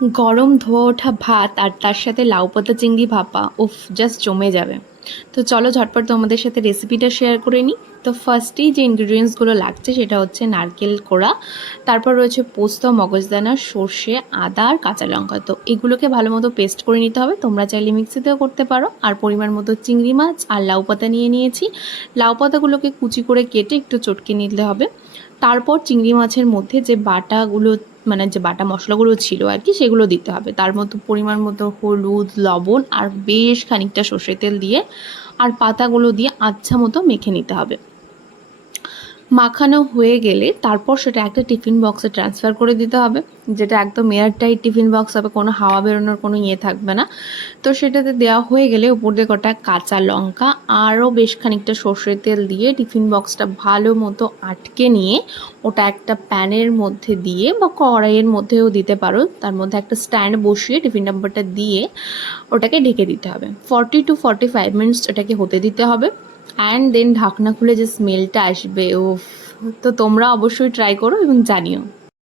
গরম ধোয়া ওঠা ভাত আর তার সাথে লাউ পাতা চিংড়ি ভাপা, উফ, জাস্ট জমে যাবে। তো চলো ঝটপট তোমাদের সাথে রেসিপিটা শেয়ার করে নিই। তো ফার্স্টেই যে ইনগ্রিডিয়েন্টসগুলো লাগছে সেটা হচ্ছে নারকেল কোড়া, তারপর রয়েছে পোস্ত, মগজদানা, সর্ষে, আদা আর কাঁচা লঙ্কা। তো এগুলোকে ভালো মতো পেস্ট করে নিতে হবে, তোমরা চাইলে মিক্সিতেও করতে পারো। আর পরিমাণ মতো চিংড়ি মাছ আর লাউ পাতা নিয়ে নিয়েছি। লাউ পাতাগুলোকে কুচি করে কেটে একটু চটকে নিতে হবে। তারপর চিংড়ি মাছের মধ্যে যে বাটাগুলো, মানে যে বাটা মশলাগুলো ছিল আর কি, সেগুলো দিতে হবে। তার মতো পরিমাণ মতো হলুদ, লবণ আর বেশ খানিকটা সর্ষের তেল দিয়ে আর পাতাগুলো দিয়ে আচ্ছা মতো মেখে নিতে হবে। মাখানো হয়ে গেলে তারপর সেটা একটা টিফিন বক্সে ট্রান্সফার করে দিতে হবে, যেটা একদম এয়ারটাইট টিফিন বক্স হবে, কোনো হাওয়া বেরোনোর কোনো ইয়ে থাকবে না। তো সেটাতে দেওয়া হয়ে গেলে উপর দিয়ে কটা কাঁচা লঙ্কা আরও বেশ খানিকটা সর্ষের তেল দিয়ে টিফিন বক্সটা ভালো মতো আটকে নিয়ে ওটা একটা প্যানের মধ্যে দিয়ে বা কড়াইয়ের মধ্যেও দিতে পারো, তার মধ্যে একটা স্ট্যান্ড বসিয়ে টিফিন ডাব্বাটা দিয়ে ওটাকে ঢেকে দিতে হবে। 40 to 45 মিনিটস ওটাকে হতে দিতে হবে। অ্যান্ড দেন ঢাকনা খুলে যে স্মেলটা আসবে, ও, তো তোমরা অবশ্যই ট্রাই করো এবং জানিও।